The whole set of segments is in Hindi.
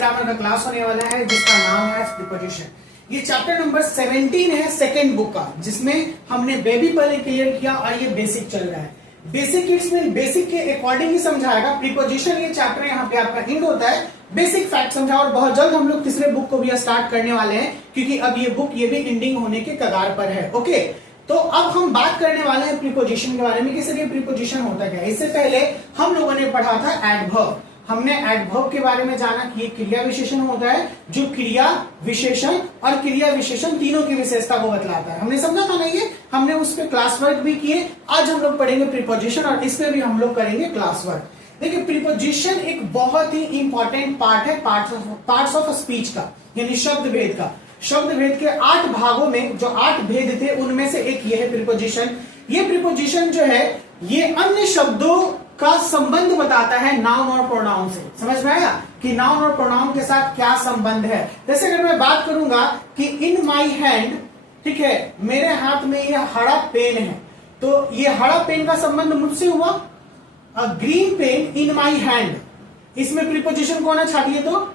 ग्रामर का क्लास होने वाला है जिसका नाम है प्रीपोजिशन। ये चैप्टर नंबर 17 है सेकंड बुक का, जिसमें हमने बेबी पहले क्लियर किया और ये बेसिक चल रहा है। बेसिक इसमें बेसिक के अकॉर्डिंग ही समझाएगा। प्रीपोजिशन ये चैप्टर यहाँ पे आपका एंड होता है, बेसिक फैक्ट समझा, और बहुत जल्द हम लोग तीसरे बुक को भी स्टार्ट करने वाले हैं क्योंकि अब ये बुक ये भी एंडिंग होने के कगार पर है। ओके, तो अब हम बात करने वाले हैं प्रीपोजिशन के बारे में कि सर ये प्रीपोजिशन होता क्या है। इससे पहले हम लोगों ने पढ़ा था एडवर्ब। हमने एडवर्ब के बारे में जाना कि ये क्रिया विशेषण होता है जो क्रिया विशेषण और क्रिया विशेषण तीनों की विशेषता को बतलाता है। हमने समझा था ना ये, हमने उस पर क्लास वर्क भी किए। आज हम लोग पढ़ेंगे प्रीपोजिशन और इसमें भी हम लोग करेंगे क्लास वर्क। देखिए प्रीपोजिशन एक बहुत ही इंपॉर्टेंट पार्ट है पार्ट्स ऑफ स्पीच का, यानी शब्द भेद का। शब्द भेद के 8 भागों में जो 8 भेद थे उनमें से एक ये है प्रीपोजिशन। ये प्रीपोजिशन जो है ये अन्य शब्दों का संबंध बताता है नाउन और प्रोनाउन से। समझ में आया कि नाउन और प्रोनाउन के साथ क्या संबंध है। जैसे अगर मैं बात करूंगा कि इन माई हैंड, ठीक है, मेरे हाथ में ये हरा पेन है, तो ये हरा पेन का संबंध मुझसे हुआ। A green pen in my hand, इसमें प्रीपोजिशन कौन है छाटिए तो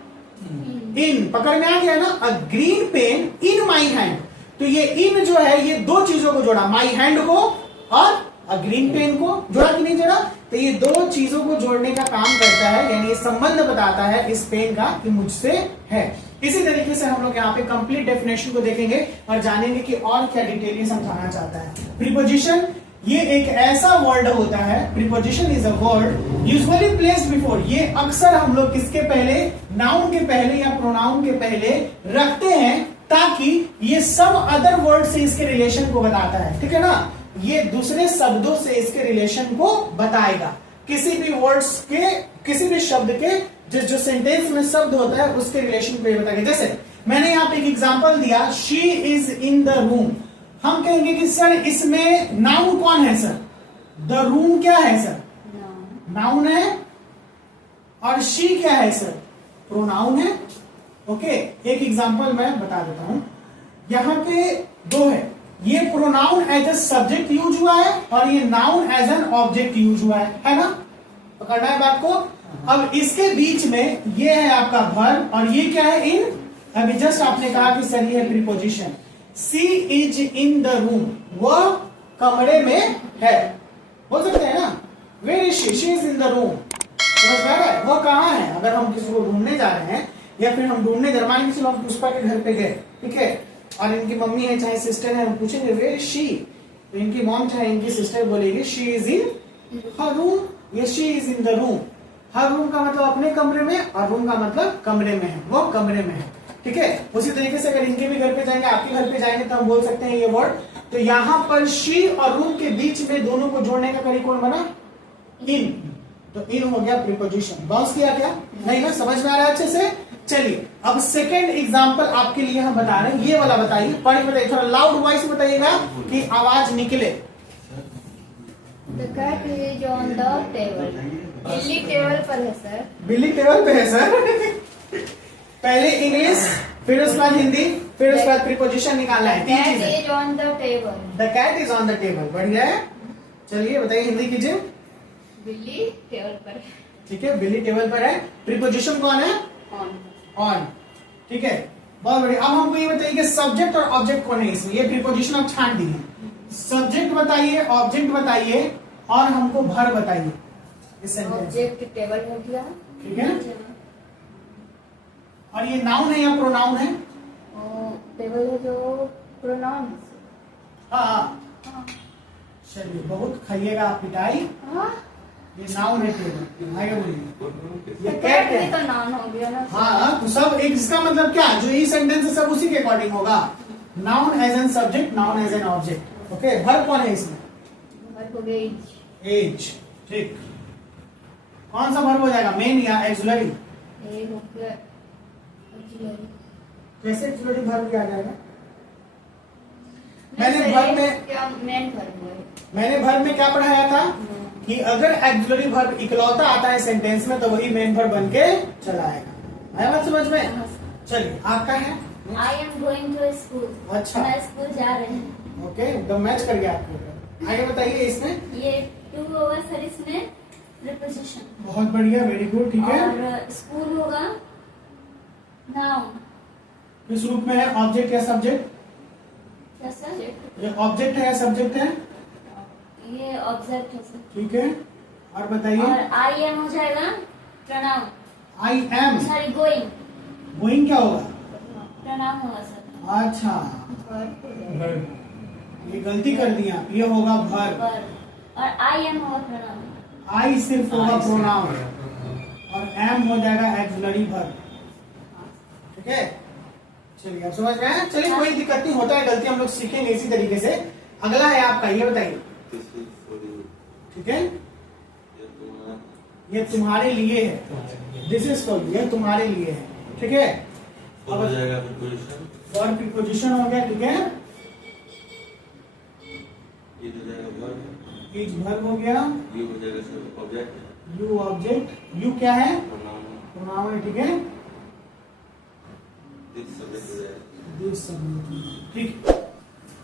इन, पकड़ में आ गया ना। A green pen in my hand, तो ये इन जो है ये दो चीजों को जोड़ा, माई हैंड को और अ ग्रीन पेन को जोड़ा कि नहीं जोड़ा। तो ये दो चीजों को जोड़ने का काम करता है, यानी ये संबंध बताता है इस पेन का कि मुझसे है। इसी तरीके से हम लोग यहाँ पे कंप्लीट डेफिनेशन को देखेंगे और जानेंगे कि और क्या डिटेल ये समझाना चाहता है। प्रीपोजिशन ये एक ऐसा वर्ड होता है, preposition is a word usually placed before, ये अक्सर हम लोग किसके पहले, नाउन के पहले या प्रोनाउन के पहले रखते हैं ताकि ये सब अदर वर्ड से इसके रिलेशन को बताता है। ठीक है ना, ये दूसरे शब्दों से इसके रिलेशन को बताएगा। किसी भी वर्ड्स के, किसी भी शब्द के जो सेंटेंस में शब्द होता है उसके रिलेशन को ये बताएगा। जैसे मैंने यहाँ पे एक एग्जांपल दिया, she is in the room. हम कहेंगे कि सर इसमें नाउन कौन है सर, द रूम क्या है सर, नाउन है, और शी क्या है सर, प्रोनाउन है। ओके, एक एग्जांपल मैं बता देता हूं। यहां पे दो है, ये pronoun as a subject use हुआ है और ये noun as an object use हुआ है ना, पकड़ना है बात को। अब इसके बीच में ये है आपका वर्ब और ये क्या है, इन। अभी जस्ट आपने कहा कि सर ये है preposition. She is in the room, वह कमरे में है, बोल सकते हैं ना। Where is she, she is in the room, समझ में आ रहा है, वह कहाँ है। अगर हम किसी को ढूंढने जा रहे हैं या फिर हम ढूंढने दरमान किसी लोग पुष्पा के घर पे गए, ठीक है, और इनकी मम्मी है चाहे सिस्टर है, हम पूछेंगे वेयर इज शी, तो इनकी मॉम चाहे इनकी सिस्टर बोलेगी she is in her room, ये she is in the room. Her room का मतलब अपने कमरे में और रूम का मतलब कमरे में है, वो कमरे में है। ठीक है, उसी तरीके से अगर इनके भी घर पे जाएंगे, आपके घर पे जाएंगे तो हम बोल सकते हैं ये वर्ड। तो यहां पर शी और रूम के बीच में दोनों को जोड़ने का करीब कौन बना, इन। तो इन हो गया प्रीपोजिशन। बाउंस किया क्या, नहीं ना, समझ में आ रहा है अच्छे से। चलिए अब सेकेंड एग्जाम्पल आपके लिए हम बता रहे हैं, ये वाला बताइए, पढ़ के बताइए, थोड़ा लाउड वॉइस बताइएगा कि आवाज निकले। The cat is on the table. बिल्ली टेबल पर है सर। बिल्ली टेबल पे है सर। पहले इंग्लिश, फिर उसके बाद हिंदी, फिर उसके बाद प्रीपोजिशन निकालना है। The cat is on the table. The cat is on the table, बढ़िया है। चलिए बताइए, हिंदी कीजिए। बिल्ली टेबल पर है। ठीक है, बिल्ली टेबल पर है। प्रीपोजिशन कौन है, ऑन। ठीक है, बहुत बढ़िया। अब हमको ये बताइए कि सब्जेक्ट और ऑब्जेक्ट कौन है इसमें। ये प्रीपोजिशन आप छांट दिए, सब्जेक्ट बताइए, ऑब्जेक्ट बताइए और हमको भर बताइए। ऑब्जेक्ट टेबल हो गया, ठीक है ना। और ये नाउन है या प्रोनाउन है, टेबल है जो प्रोनाउन। हाँ, चलिए बहुत खाइएगा आप पिटाई। ये नाउन है टेबल, आगे बोलिए। ये कैट है तो नाउन हो गया ना। हाँ, तो सब एक, इसका मतलब क्या, जो ये सेंटेंस है सब उसी के अकॉर्डिंग होगा। Noun as an subject, noun as an object. Okay, verb कौन है इसमें, वर्ब हो गया एज। एज, ठीक। कौन सा वर्ब हो जाएगा, मेन या एक्सुलरी। हो गया एक्सुलरी। कैसे एक्सुलरी वर्ब क्या आ जाएगा। मैंने वर्ब में क्या मेन वर्ब है, मैंने वर्ब में क्या पढ़ाया था कि अगर एक्सुलरी वर्ब इकलौता आता है सेंटेंस में तो वही मेन वर्ब बन के चला आएगा। आया बात समझ में। चलिए आपका है, I am going to school. अच्छा, मैं स्कूल जा रही हूँ। ओके, एकदम मैच कर गया आपको। आगे बताइए इसमें। ये टू होगा सर, इसमें प्रीपोजिशन। बहुत बढ़िया, वेरी गुड। ठीक है, और स्कूल होगा नाउन। किस रूप में है, ऑब्जेक्ट या सब्जेक्ट? क्या सर? ये ऑब्जेक्ट है या सब्जेक्ट है? ये ऑब्जेक्ट है सर। ठीक है, और बताइए। और आई एम हो जाएगा pronoun. I am, sorry going, going क्या होगा? प्रोनाउन होगा सर। अच्छा, ये गलती कर दी आप, ये होगा वर्ब। वर्ब। और आई एम होगा प्रोनाउन। आई सिर्फ होगा प्रोनाउन और एम हो जाएगा एक्सिलरी वर्ब। ठीक है, चलिए अब समझ में आया। चलिए कोई दिक्कत नहीं, होता है गलती, हम लोग सीखेंगे इसी तरीके से। अगला है आपका, ये बताइए। ठीक है, ये तुम्हारे लिए है, दिस इज फॉर यू, ये तुम्हारे लिए है। ठीक है, अब हो जाएगा प्रीपोजिशन, वर्ब प्रीपोजिशन हो गया। ठीक है, ये हो जाएगा वर्ब, इज वर्ब हो गया, यू हो जाएगा सब ऑब्जेक्ट, यू ऑब्जेक्ट, यू क्या है? प्रोनाउन, प्रोनाउन है। ठीक है, दिस सब्जेक्ट हो जाएगा। This subject. ठीक,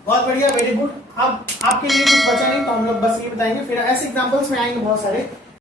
बहुत बढ़िया, वेरी गुड। अब आपके लिए कुछ बचा नहीं तो हम लोग बस ये बताएंगे, फिर ऐसे एग्जांपल्स में आएंगे बहुत सारे।